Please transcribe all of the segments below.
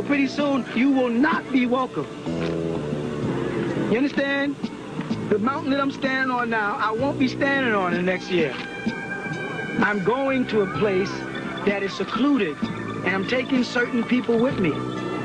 So pretty soon, you will not be welcome. You understand? The mountain that I'm standing on now, I won't be standing on in the next year. I'm going to a place that is secluded, and I'm taking certain people with me,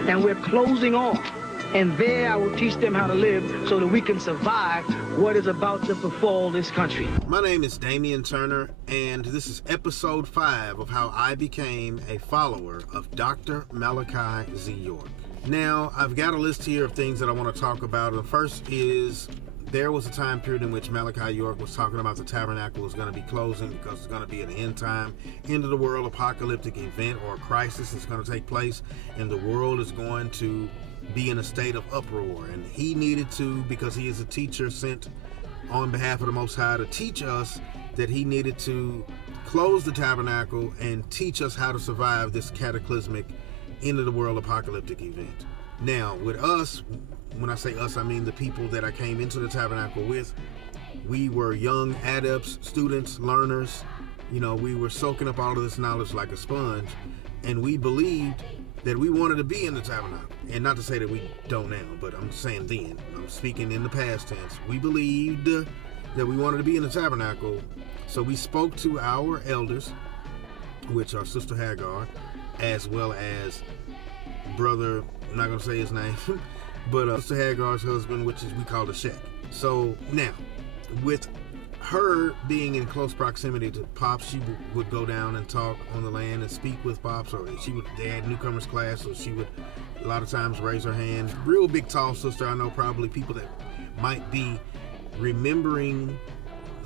and we're closing off. And there I will teach them how to live so that we can survive what is about to befall this country. My name is Damian Turner, and this is episode 5 of how I became a follower of Dr. Malachi Z. York. Now, I've got a list here of things that I want to talk about. The first is there was a time period in which Malachi York was talking about the tabernacle was going to be closing because it's going to be an end time, end of the world apocalyptic event or a crisis is going to take place, and the world is going to be in a state of uproar. And he needed to, because he is a teacher sent on behalf of the Most High to teach us, that he needed to close the tabernacle and teach us how to survive this cataclysmic end of the world apocalyptic event. Now, with us, when I say us, I mean the people that I came into the tabernacle with. We were young adepts, students, learners. You know, we were soaking up all of this knowledge like a sponge, and we believed that we wanted to be in the tabernacle. And not to say that we don't now, but I'm saying then. I'm speaking in the past tense. We believed that we wanted to be in the tabernacle. So we spoke to our elders, which are Sister Hagar, as well as brother, I'm not going to say his name, but Sister Hagar's husband, which is we call the Shek. So now, with her being in close proximity to Pops, she would go down and talk on the land and speak with Pops, or they had newcomers class, so she would a lot of times raise her hand. Real big tall sister. I know probably people that might be remembering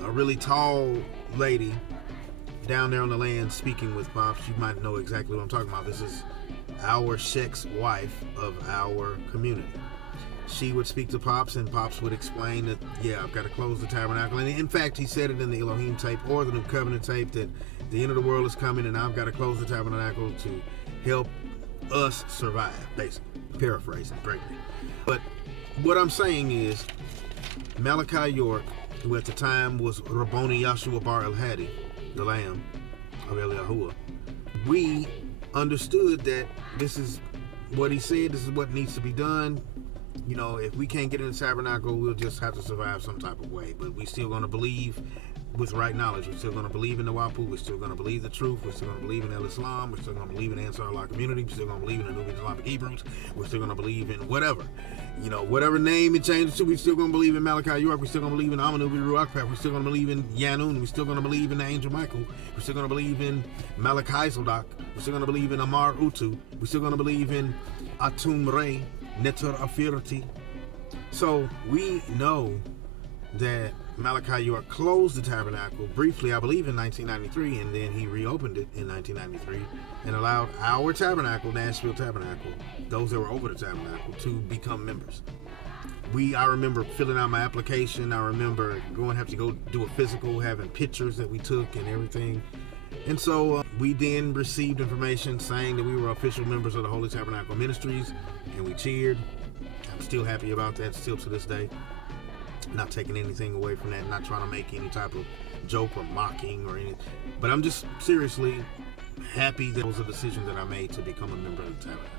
a really tall lady down there on the land speaking with Pops. You might know exactly what I'm talking about. This is our Shek's wife of our community. She would speak to Pops, and Pops would explain that, yeah, I've got to close the tabernacle. And in fact, he said it in the Elohim tape or the New Covenant tape that the end of the world is coming and I've got to close the tabernacle to help us survive, basically. Paraphrasing greatly. But what I'm saying is, Malachi York, who at the time was Rabboni Yahshua Bar El-Hadi, the Lamb of Eliyahuah, we understood that this is what he said, this is what needs to be done. You know, if we can't get in the tabernacle, we'll just have to survive some type of way. But we're still going to believe with right knowledge. We're still going to believe in the Wapu. We're still going to believe the truth. We're still going to believe in El Islam. We're still going to believe in the Ansar Allah community. We're still going to believe in the Nubian Islamic Hebrews. We're still going to believe in whatever. You know, whatever name it changes to, we're still going to believe in Malachi York. We're still going to believe in Amanubi Ruach. We're still going to believe in Yanun. We're still going to believe in the Angel Michael. We're still going to believe in Malachi Zodak. We're still going to believe in Amar Utu. We're still going to believe in Atum Re, Neter Afirti. So we know that Malachi York closed the tabernacle briefly, I believe, in 1993, and then he reopened it in 1993 and allowed our tabernacle, Nashville Tabernacle, those that were over the tabernacle, to become members. I remember filling out my application. I remember have to go do a physical, having pictures that we took and everything. And so we then received information saying that we were official members of the Holy Tabernacle Ministries, and we cheered. I'm still happy about that, still to this day. Not taking anything away from that, not trying to make any type of joke or mocking or anything. But I'm just seriously happy that was a decision that I made to become a member of the tabernacle.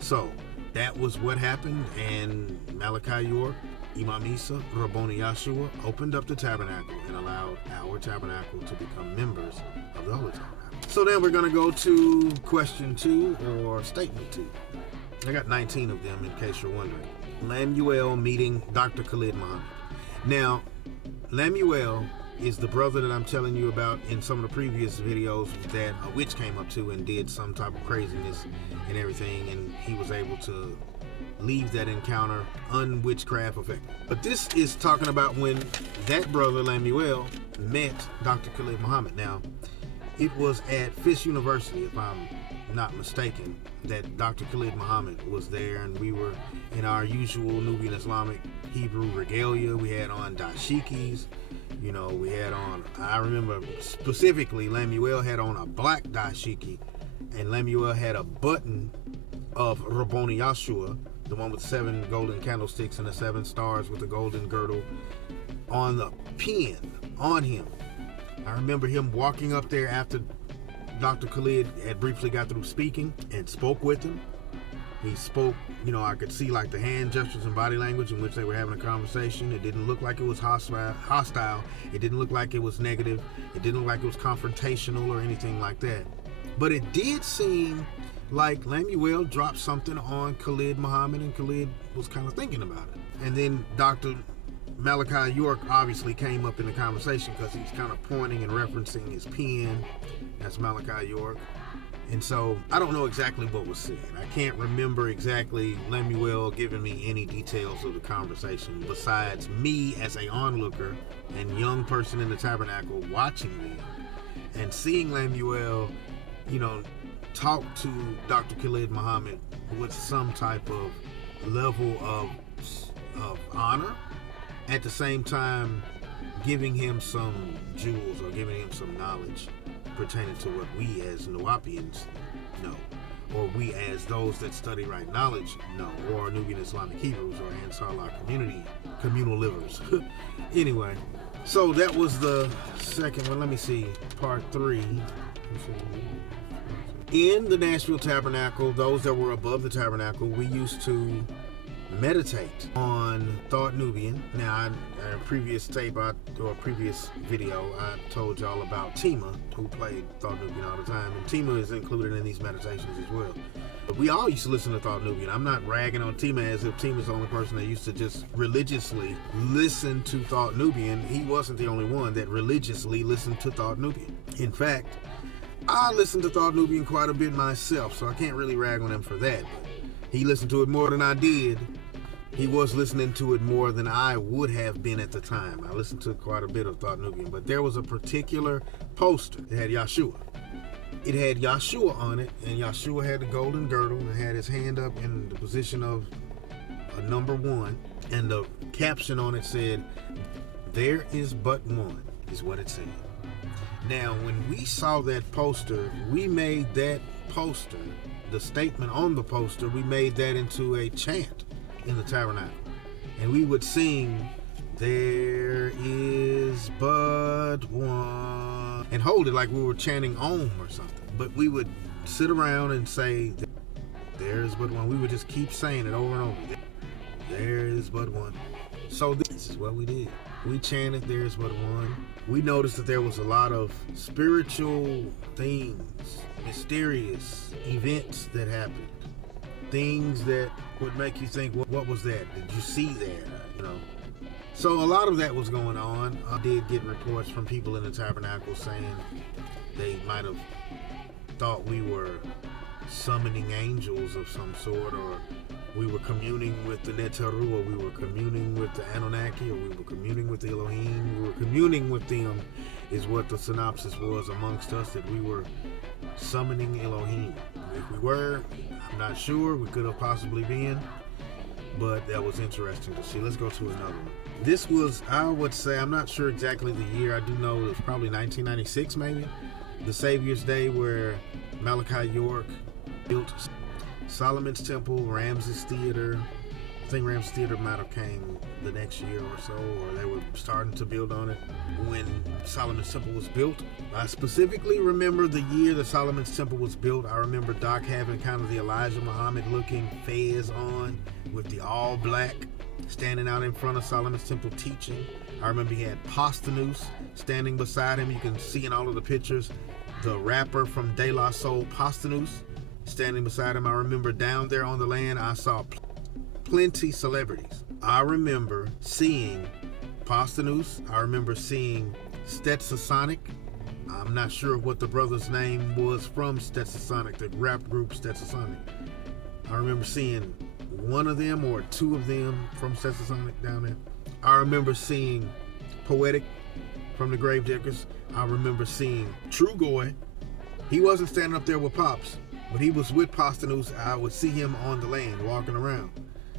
So that was what happened, and Malachi York, Imam Isa, Rabboni Yahshua opened up the tabernacle and allowed our tabernacle to become members of the Holy Tabernacle. So then we're going to go to question 2 or statement 2. I got 19 of them in case you're wondering. Lamuel meeting Dr. Khalid Muhammad. Now, Lamuel is the brother that I'm telling you about in some of the previous videos that a witch came up to and did some type of craziness and everything, and he was able to leave that encounter unwitchcraft affected. But this is talking about when that brother, Lamuel, met Dr. Khalid Muhammad. Now, it was at Fisk University, if I'm not mistaken, that Dr. Khalid Muhammad was there, and we were in our usual Nubian Islamic Hebrew regalia. We had on dashikis, you know, we had on, I remember specifically Lamuel had on a black dashiki, and Lamuel had a button of Rabboni Yahshua, the one with 7 golden candlesticks and the 7 stars with the golden girdle, on the pin on him. I remember him walking up there after Dr. Khalid had briefly got through speaking and spoke with him. He spoke, I could see like the hand gestures and body language in which they were having a conversation. It didn't look like it was hostile. It didn't look like it was negative. It didn't look like it was confrontational or anything like that. But it did seem like Lemuel dropped something on Khalid Muhammad, and Khalid was kind of thinking about it. And then Dr. Malachi York obviously came up in the conversation because he's kind of pointing and referencing his pen. That's Malachi York. And so I don't know exactly what was said. I can't remember exactly Lemuel giving me any details of the conversation besides me as a onlooker and young person in the tabernacle watching them and seeing Lemuel, talk to Dr. Khalid Muhammad with some type of level of honor, at the same time giving him some jewels or giving him some knowledge pertaining to what we as Nuwapians know, or we as those that study right knowledge know, or Nubian Islamic Hebrews or Ansar Allah community, communal livers. Anyway, so that was the second one. Let me see, part 3. In the Nashville Tabernacle, those that were above the tabernacle, we used to meditate on Thought Nubian. Now, in a previous tape or previous video, I told y'all about Tima, who played Thought Nubian all the time, and Tima is included in these meditations as well. But we all used to listen to Thought Nubian. I'm not ragging on Tima as if Tima's the only person that used to just religiously listen to Thought Nubian. He wasn't the only one that religiously listened to Thought Nubian. In fact, I listened to Thought Nubian quite a bit myself, so I can't really rag on him for that. But he listened to it more than I did. He was listening to it more than I would have been at the time. I listened to quite a bit of Thought Nubian, but there was a particular poster that had Yahshua. It had Yahshua on it, and Yahshua had the golden girdle and had his hand up in the position of a number 1, and the caption on it said, "There is but one," is what it said. Now, when we saw that poster, we made that poster, the statement on the poster, we made that into a chant in the tabernacle. And we would sing, "There is but one," and hold it like we were chanting Om or something. But we would sit around and say, "There is but one." We would just keep saying it over and over. There is but one. So this is what we did. We chanted, "There is but one." We noticed that there was a lot of spiritual things, mysterious events that happened. Things that would make you think, what was that? Did you see that? So a lot of that was going on. I did get reports from people in the tabernacle saying they might have thought we were summoning angels of some sort, or we were communing with the Neteru, or we were communing with the Anunnaki, or we were communing with the Elohim. We were communing with them is what the synopsis was amongst us, that we were summoning Elohim. If we were, I'm not sure. We could have possibly been, but that was interesting to see. Let's go to another one. This was, I would say, I'm not sure exactly the year. I do know it was probably 1996 maybe. The Savior's Day, where Malachi York built Solomon's Temple, Ramses Theater. I think Ramses Theater might have came the next year or so, or they were starting to build on it when Solomon's Temple was built. I specifically remember the year that Solomon's Temple was built. I remember Doc having kind of the Elijah Muhammad looking fez on with the all black, standing out in front of Solomon's Temple teaching. I remember he had Postanus standing beside him. You can see in all of the pictures the rapper from De La Soul, Postanus, standing beside him. I remember down there on the land, I saw plenty celebrities. I remember seeing Postanus. I remember seeing Stetsasonic. I'm not sure what the brother's name was from Stetsasonic, the rap group Stetsasonic. I remember seeing one of them or two of them from Stetsasonic down there. I remember seeing Poetic from the Gravediggers. I remember seeing True Goy. He wasn't standing up there with Pops, but he was with Postanus. I would see him on the land walking around.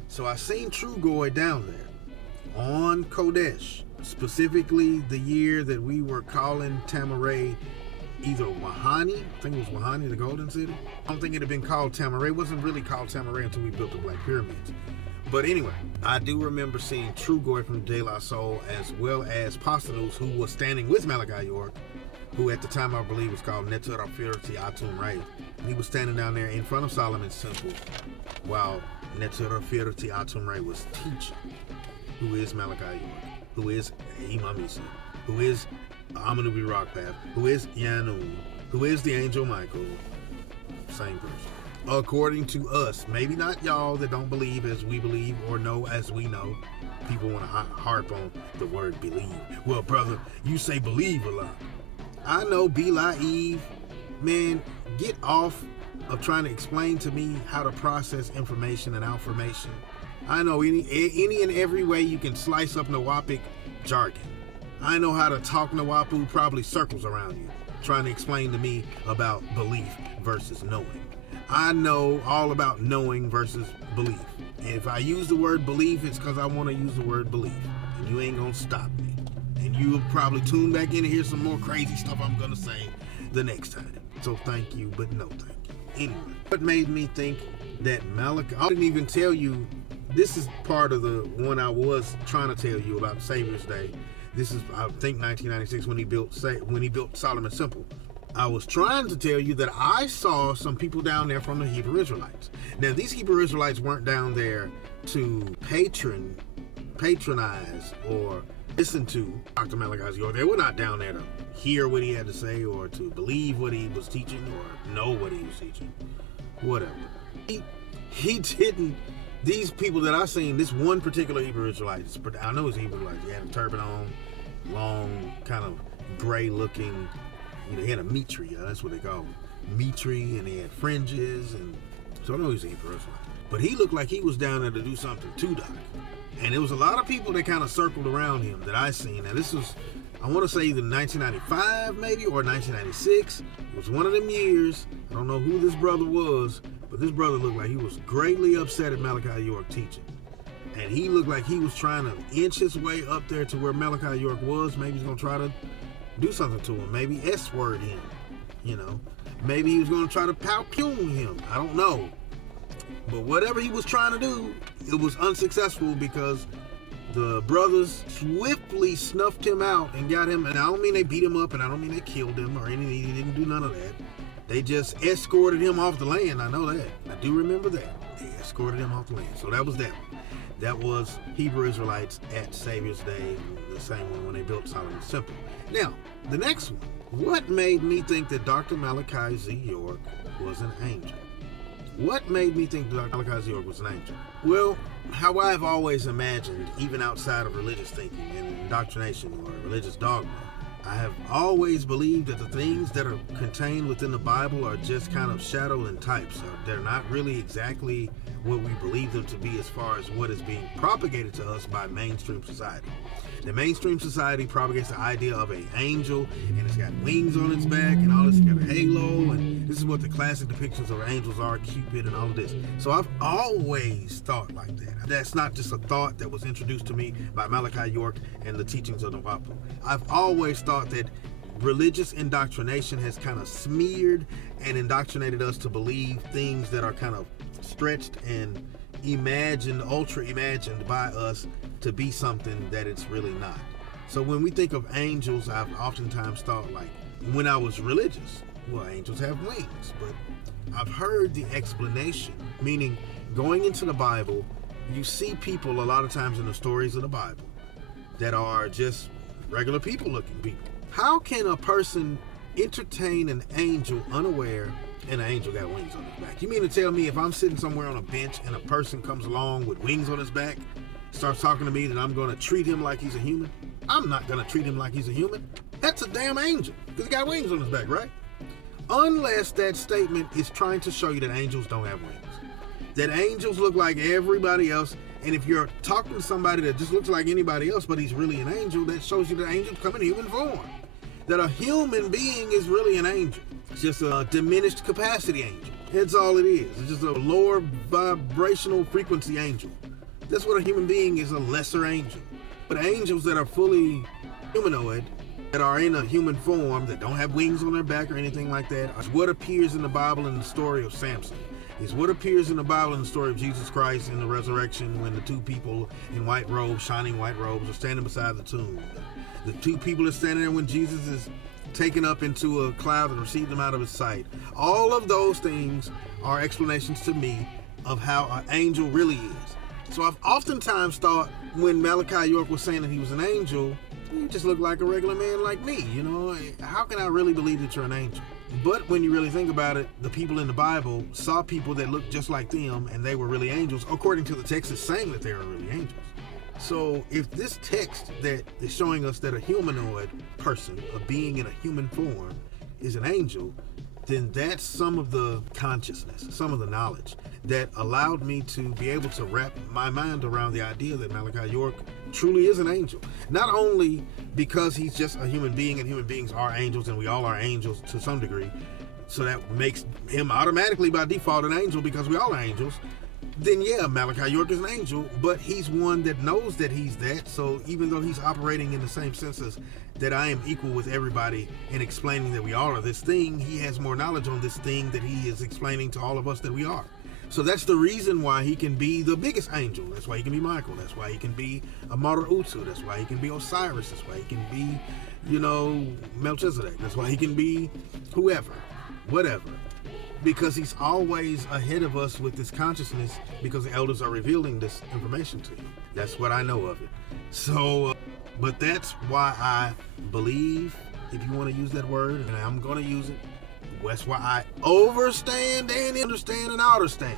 So I seen True Goy down there on Kodesh, specifically the year that we were calling Tamaray either Wahani. I think it was Wahani, the Golden City. I don't think it had been called Tamaray. It wasn't really called Tamaray until we built the Black Pyramids. But anyway, I do remember seeing True Goy from De La Soul, as well as Postanus, who was standing with Malachi York who at the time I believe was called Netura Firti Atum Ray. He was standing down there in front of Solomon's temple while Netura Firti Atum Ray was teaching. Who is Malachi York? Who is Imam Isa? Who is Amanubi Rockpath? Who is Yanun? Who is the angel Michael? Same person. According to us, maybe not y'all that don't believe as we believe or know as we know. People want to harp on the word believe. Well, brother, you say believe a lot. I know believe. Man, get off of trying to explain to me how to process information and affirmation. I know any and every way you can slice up Nawapic jargon. I know how to talk Nawapu probably circles around you, trying to explain to me about belief versus knowing. I know all about knowing versus belief. And if I use the word belief, it's because I want to use the word belief. And you ain't going to stop me. And you'll probably tune back in and hear some more crazy stuff I'm going to say the next time. So thank you, but no thank you. Anyway, what made me think that Malachi, I didn't even tell you, this is part of the one I was trying to tell you about Savior's Day. This is, I think, 1996 when he built Solomon's Temple. I was trying to tell you that I saw some people down there from the Hebrew Israelites. Now, these Hebrew Israelites weren't down there to patronize or listen to Dr. Malachi York. They were not down there to hear what he had to say or to believe what he was teaching or know what he was teaching. Whatever. He didn't. These people that I seen, this one particular Hebrew Israelite, I know it's Hebrew Israelite. He had a turban on, long, kind of gray-looking. He had a mitri, that's what they call him. Mitri, and he had fringes, and so I know he's a Hebrew Israelite. But he looked like he was down there to do something too, Doc. And there was a lot of people that kind of circled around him that I seen. Now this was, I want to say either 1995 maybe or 1996. It was one of them years. I don't know who this brother was, but this brother looked like he was greatly upset at Malachi York teaching. And he looked like he was trying to inch his way up there to where Malachi York was. Maybe he's going to try to do something to him. Maybe S-word him. Maybe he was going to try to pow-pune him. I don't know. But whatever he was trying to do, it was unsuccessful because the brothers swiftly snuffed him out and got him. And I don't mean they beat him up, and I don't mean they killed him or anything. He didn't do none of that. They just escorted him off the land. I know that. I do remember that. They escorted him off the land. So that was that. That was Hebrew Israelites at Savior's Day, the same one when they built Solomon's Temple. Now, the next one. What made me think that Dr. Malachi Z. York was an angel? What made me think Dr. Malachi Z. York was an angel? Well, how I've always imagined, even outside of religious thinking and indoctrination or religious dogma, I have always believed that the things that are contained within the Bible are just kind of shadow and types. They're not really exactly what we believe them to be as far as what is being propagated to us by mainstream society. The mainstream society propagates the idea of an angel, and it's got wings on its back and all this, it's got a halo, and this is what the classic depictions of angels are, Cupid and all of this. So I've always thought like that. That's not just a thought that was introduced to me by Malachi York and the teachings of the Wapo. I've always thought that religious indoctrination has kind of smeared and indoctrinated us to believe things that are kind of stretched and imagined, ultra imagined by us to be something that it's really not. So when we think of angels, I've oftentimes thought, like, when I was religious, well, angels have wings. But I've heard the explanation, meaning going into the Bible, you see people a lot of times in the stories of the Bible that are just regular people looking people. How can a person entertain an angel unaware and an angel got wings on his back? You mean to tell me if I'm sitting somewhere on a bench and a person comes along with wings on his back, starts talking to me, that I'm going to treat him like he's a human? I'm not going to treat him like he's a human. That's a damn angel because he got wings on his back, right? Unless that statement is trying to show you that angels don't have wings. That angels look like everybody else. And if you're talking to somebody that just looks like anybody else, but he's really an angel, that shows you that angels come in human form. That a human being is really an angel. It's just a diminished capacity angel. That's all it is. It's just a lower vibrational frequency angel. That's what a human being is, a lesser angel. But angels that are fully humanoid, that are in a human form, that don't have wings on their back or anything like that, is what appears in the Bible in the story of Samson. Is what appears in the Bible in the story of Jesus Christ in the resurrection when the two people in white robes, shining white robes, are standing beside the tomb. The two people are standing there when Jesus is taken up into a cloud and received him out of his sight. All of those things are explanations to me of how an angel really is. So I've oftentimes thought when Malachi York was saying that he was an angel, you just look like a regular man like me, you know? How can I really believe that you're an angel? But when you really think about it, the people in the Bible saw people that looked just like them, and they were really angels, according to the text is saying that they are really angels. So if this text that is showing us that a humanoid person, a being in a human form, is an angel, then that's some of the consciousness, some of the knowledge that allowed me to be able to wrap my mind around the idea that Malachi York truly is an angel. Not only because he's just a human being, and human beings are angels, and we all are angels to some degree, so that makes him automatically by default an angel because we all are angels. Then yeah, Malachi York is an angel, but he's one that knows that he's that. So even though he's operating in the same senses that I am equal with everybody in explaining that we all are this thing, he has more knowledge on this thing that he is explaining to all of us that we are. So that's the reason why he can be the biggest angel. That's why he can be Michael. That's why he can be a Mother Utu. That's why he can be Osiris. That's why he can be, Melchizedek. That's why he can be whoever, whatever. Because he's always ahead of us with this consciousness, because the elders are revealing this information to you. That's what I know of it. So, but that's why I believe, if you want to use that word, and I'm going to use it, that's why I overstand and understand and understand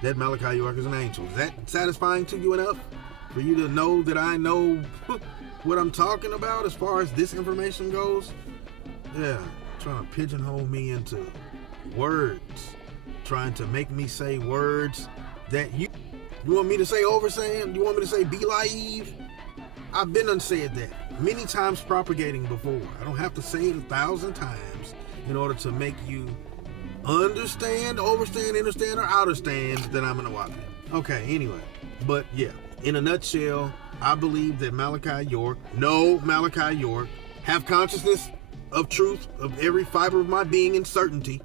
that Malachi York is an angel. Is that satisfying to you enough for you to know that I know what I'm talking about as far as this information goes? Yeah, trying to pigeonhole me into words, trying to make me say words that you want me to say oversaying? You want me to say be naive? I've been unsaid that many times propagating before. I don't have to say it 1,000 times in order to make you understand, overstand, understand, or understand that I'm an Awabi. Okay, anyway, but yeah, in a nutshell, I believe that Malachi York, have consciousness of truth of every fiber of my being and certainty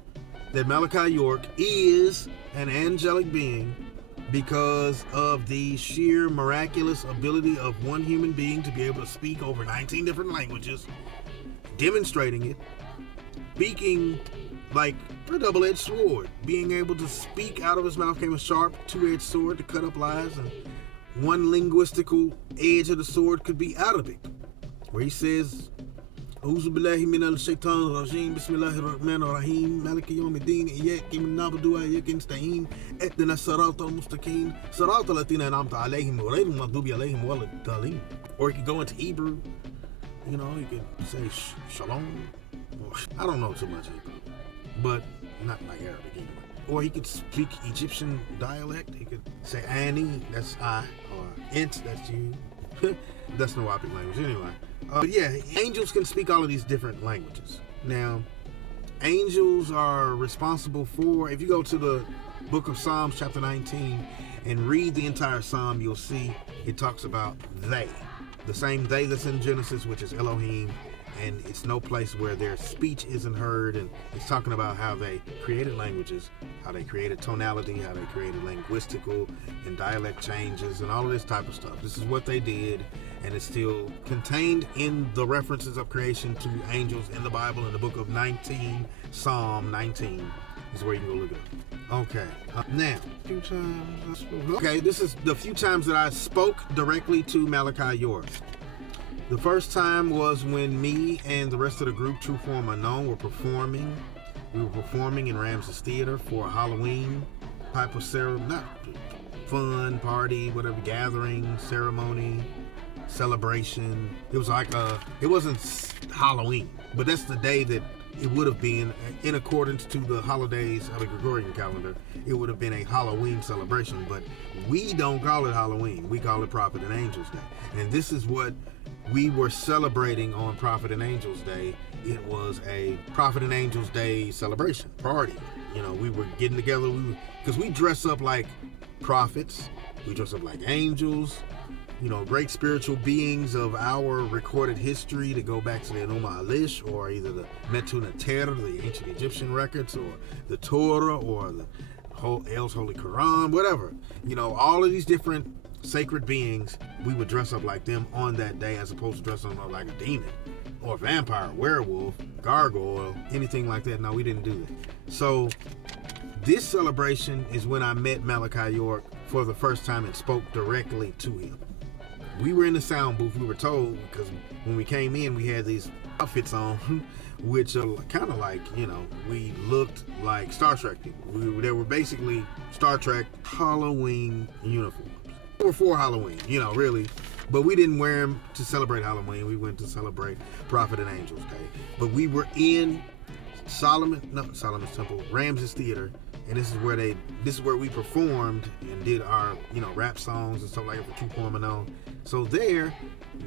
that Malachi York is an angelic being because of the sheer miraculous ability of one human being to be able to speak over 19 different languages, demonstrating it, speaking like a double-edged sword, being able to speak out of his mouth came a sharp two-edged sword to cut up lies, and one linguistical edge of the sword could be Arabic, where he says, "A'udhu billahi minal shaitanir rajim, bismillahir rahmanir rahim, maliki yawmiddin, iyyaka na'budu wa iyyaka nasta'in, ihdina siratal mustaqim, siratal latina an'amta alayhim ghayril maghdubi alayhim waladdallin." Or he could go into Hebrew, he could say shalom. I don't know too much Hebrew, but not like Arabic anyway. Or he could speak Egyptian dialect. He could say Ani, that's I, or Int, that's you. That's no Nawapi language anyway. But yeah, angels can speak all of these different languages. Now, angels are responsible for, if you go to the book of Psalms chapter 19 and read the entire psalm, you'll see it talks about they. The same they that's in Genesis, which is Elohim, and it's no place where their speech isn't heard, and it's talking about how they created languages, how they created tonality, how they created linguistical and dialect changes, and all of this type of stuff. This is what they did, and it's still contained in the references of creation to angels in the Bible in the book of 19, Psalm 19 is where you can go look it up. Okay, now, this is the few times that I spoke directly to Malachi York. The first time was when me and the rest of the group, True Form Unknown, were performing. We were performing in Ramses Theater for a Halloween type of ceremony, not fun, party, whatever, gathering, ceremony, celebration. It was like it wasn't Halloween, but that's the day that it would have been, in accordance to the holidays of the Gregorian calendar, it would have been a Halloween celebration, but we don't call it Halloween. We call it Prophet and Angels Day. And this is what we were celebrating on Prophet and Angels Day. It was a Prophet and Angels Day celebration, party. We were getting together, because we dress up like prophets, we dress up like angels, great spiritual beings of our recorded history to go back to the Enuma Elish, or either the Metu Neter, the ancient Egyptian records, or the Torah, or the El's Holy Quran, whatever. All of these different sacred beings, we would dress up like them on that day, as opposed to dressing up like a demon. or vampire, werewolf, gargoyle, anything like that. No, we didn't do that. So this celebration is when I met Malachi York for the first time and spoke directly to him. We were in the sound booth. We were told, because when we came in, we had these outfits on, which are kind of like, we looked like Star Trek people. They were basically Star Trek Halloween uniforms. They were for Halloween, really. But we didn't wear them to celebrate Halloween. We went to celebrate Prophet and Angels Day. But we were in Solomon's Temple, Ramses Theater, and this is where we performed and did our, rap songs and stuff like that for True Form Unknown. So there,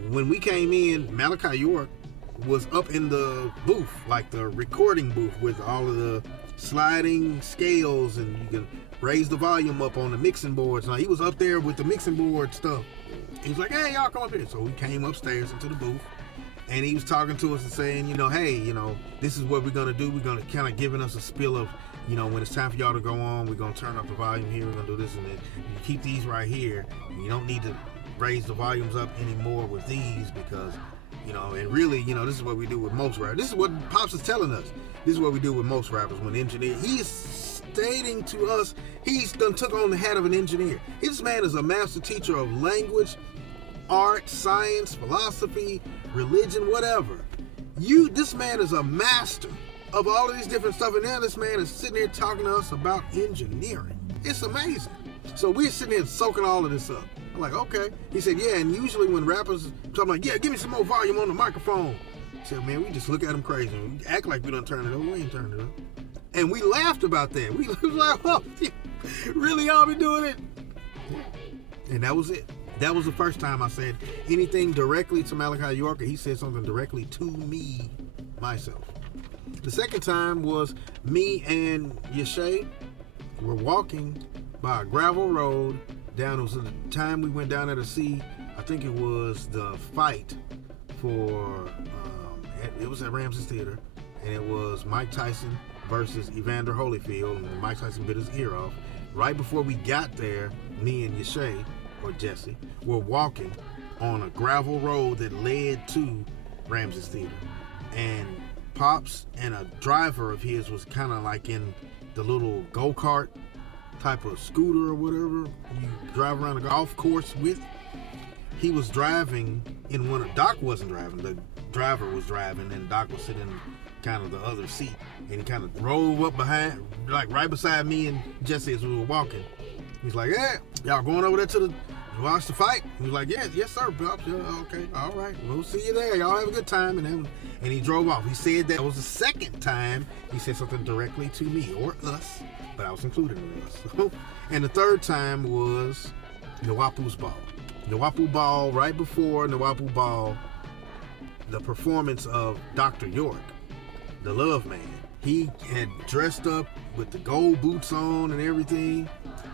when we came in, Malachi York was up in the booth, like the recording booth with all of the sliding scales, and you can raise the volume up on the mixing boards. Now he was up there with the mixing board stuff. He was like, "Hey, y'all come up here." So we came upstairs into the booth, and he was talking to us and saying, "Hey, this is what we're gonna do. We're gonna kind of giving us a spiel of, when it's time for y'all to go on, we're gonna turn up the volume here. We're gonna do this and that. You keep these right here. You don't need to raise the volumes up anymore with these because." And really, this is what we do with most rappers. This is what Pops is telling us. This is what we do with most rappers when engineer. He's stating to us, he's done took on the hat of an engineer. This man is a master teacher of language, art, science, philosophy, religion, whatever. This man is a master of all of these different stuff, and now this man is sitting here talking to us about engineering. It's amazing. So we're sitting here soaking all of this up. I'm like, okay. He said, yeah, and usually when rappers, so I'm like, yeah, give me some more volume on the microphone. He said, man, we just look at them crazy. We act like we done turned it up. We ain't turned it up. And we laughed about that. We was like, oh, really y'all be doing it? And that was it. That was the first time I said anything directly to Malachi York, or he said something directly to me, myself. The second time was me and Yeshay were walking by a gravel road down. It was the time we went down there to see, I think it was the fight for, it was at Ramses Theater, and it was Mike Tyson versus Evander Holyfield, and Mike Tyson bit his ear off. Right before we got there, me and Yeshay, or Jesse, were walking on a gravel road that led to Ramses Theater. And Pops and a driver of his was kind of like in the little go-kart type of scooter or whatever you drive around the golf course with. He was driving in one of, Doc wasn't driving, the driver was driving, and Doc was sitting in kind of the other seat, and he kind of drove up behind, like right beside me and Jesse as we were walking. He's like, yeah, y'all going over there to watch the fight? He was like, yes sir, Pops. Yeah, okay, all right, we'll see you there, y'all have a good time. And he drove off. He said that was the second time he said something directly to me or us, but I was included in us. And the third time was Nwapu's Ball. Nwapu Ball, right before Nwapu Ball, the performance of Dr. York, the Love Man. He had dressed up with the gold boots on and everything,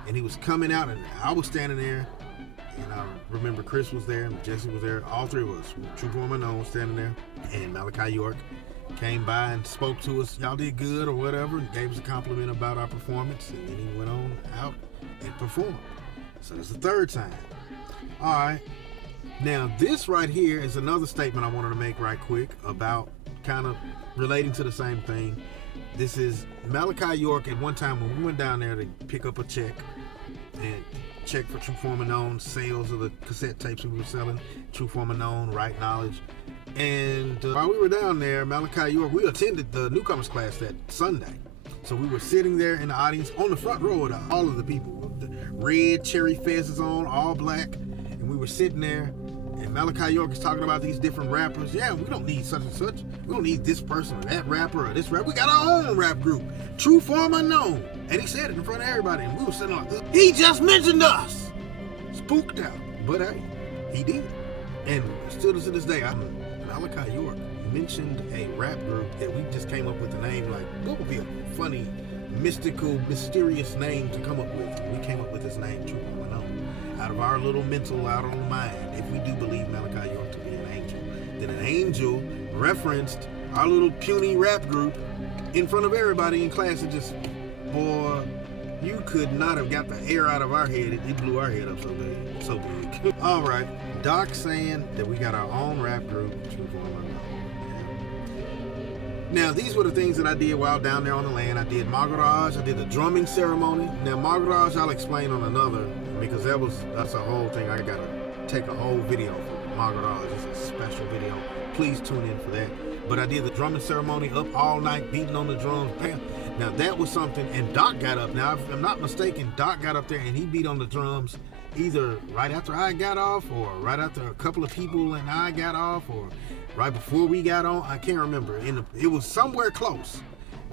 and he was coming out, and I was standing there, and I remember Chris was there, and Jesse was there, all three of us, True Form Unknown, standing there, and Malachi York came by and spoke to us, y'all did good or whatever, and gave us a compliment about our performance, and then he went on out and performed. So that's the third time. All right. Now, this right here is another statement I wanted to make right quick about kind of relating to the same thing. This is Malachi York. At one time when we went down there to pick up a check and check for True Form Unknown sales of the cassette tapes we were selling, True Form Unknown, Right Knowledge. And while we were down there, Malachi York, we attended the newcomers class that Sunday. So we were sitting there in the audience on the front row of all of the people with the red cherry fezzes on, all black. And we were sitting there, and Malachi York is talking about these different rappers. Yeah, we don't need such and such. We don't need this person or that rapper or this rapper. We got our own rap group, True Form Unknown. And he said it in front of everybody, and we were sitting like, he just mentioned us. Spooked out. But hey, he did. And still to this day, Malachi York mentioned a rap group that we just came up with the name, like, what would be a funny, mystical, mysterious name to come up with? We came up with this name, True Form Unknown. Out of our little mental, out of our mind, if we do believe Malachi York to be an angel, then an angel referenced our little puny rap group in front of everybody in class, and just, boy, you could not have got the air out of our head. It blew our head up so big, All right, Doc saying that we got our own rap group, True Form Unknown. Now, these were the things that I did while down there on the land. I did margarage, I did the drumming ceremony. Now, margarage I'll explain on another, because that's a whole thing. I gotta take a whole video for margarage. It's a special video. Please tune in for that. But I did the drumming ceremony, up all night, beating on the drums. Bam. Now, that was something, and Doc got up. Now, if I'm not mistaken, Doc got up there and he beat on the drums either right after I got off, or right after a couple of people and I got off, or right before we got on. I can't remember. It was somewhere close.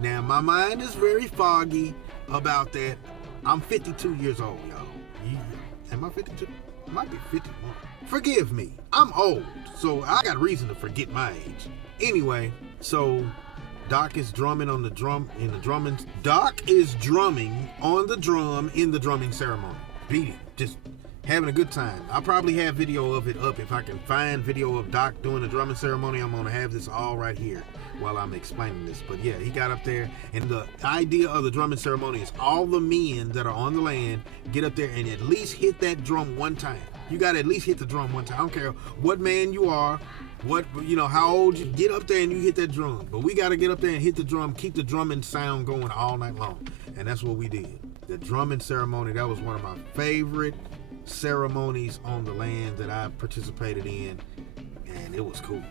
Now, my mind is very foggy about that. I'm 52 years old, y'all. Am I 52? I might be 51. Forgive me. I'm old, so I got reason to forget my age. Anyway, so Doc is drumming on the drum in the drumming. Doc is drumming on the drum in the drumming ceremony. Beating, just having a good time. I'll probably have video of it up. If I can find video of Doc doing the drumming ceremony, I'm gonna have this all right here while I'm explaining this. But yeah, he got up there, and the idea of the drumming ceremony is all the men that are on the land get up there and at least hit that drum one time. You gotta at least hit the drum one time. I don't care what man you are, how old you get up there and you hit that drum. But we gotta get up there and hit the drum, keep the drumming sound going all night long. And that's what we did. The drumming ceremony, that was one of my favorite ceremonies on the land that I participated in, and it was cool.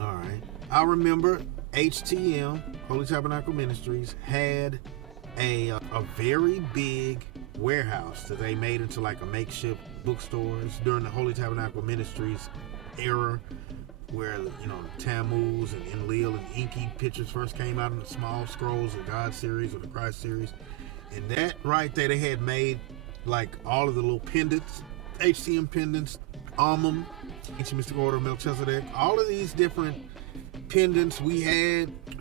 All right. I remember HTM, Holy Tabernacle Ministries, had a very big warehouse that they made into like a makeshift bookstores during the Holy Tabernacle Ministries era, where Tammuz and Enlil and Inky pictures first came out in the Small Scrolls of God series or the Christ series. And that right there, they had made like all of the little pendants, HTM pendants, Amun, Ancient Mystic Order of Melchizedek, all of these different pendants we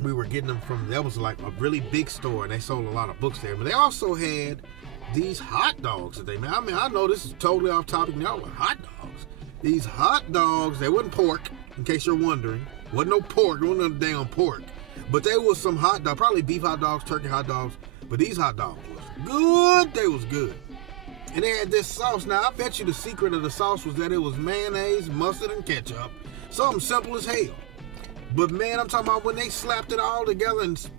were getting them from, that was like a really big store, and they sold a lot of books there. But they also had these hot dogs that they made. I mean, I know this is totally off topic now, but hot dogs. These hot dogs, they wasn't pork, in case you're wondering. Wasn't no pork, wasn't no damn pork. But there was some hot dogs, probably beef hot dogs, turkey hot dogs. But these hot dogs was good. They was good. And they had this sauce. Now, I bet you the secret of the sauce was that it was mayonnaise, mustard, and ketchup. Something simple as hell. But, man, I'm talking about when they slapped it all together and,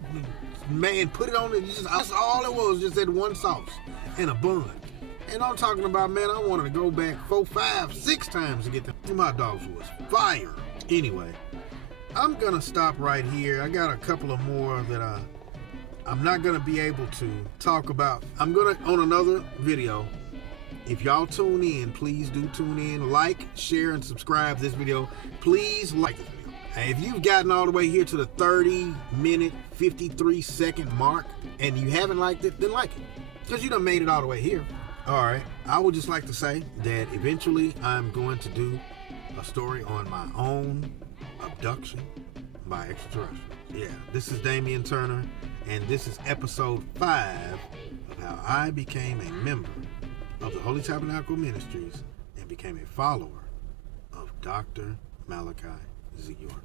man, put it on it. That's all it was, just that one sauce and a bun. And I'm talking about, man, I wanted to go back 4, 5, 6 times to get them. Them hot dogs was fire. Anyway, I'm going to stop right here. I got a couple of more that I'm not going to be able to talk about. I'm going to, on another video, if y'all tune in, please do tune in. Like, share, and subscribe this video. Please like this video. And if you've gotten all the way here to the 30-minute, 53-second mark, and you haven't liked it, then like it. Because you done made it all the way here. All right. I would just like to say that eventually I'm going to do a story on my own abduction by extraterrestrials. Yeah, this is Damian Turner, and this is episode 5 of how I became a member of the Holy Tabernacle Ministries and became a follower of Dr. Malachi Z. York.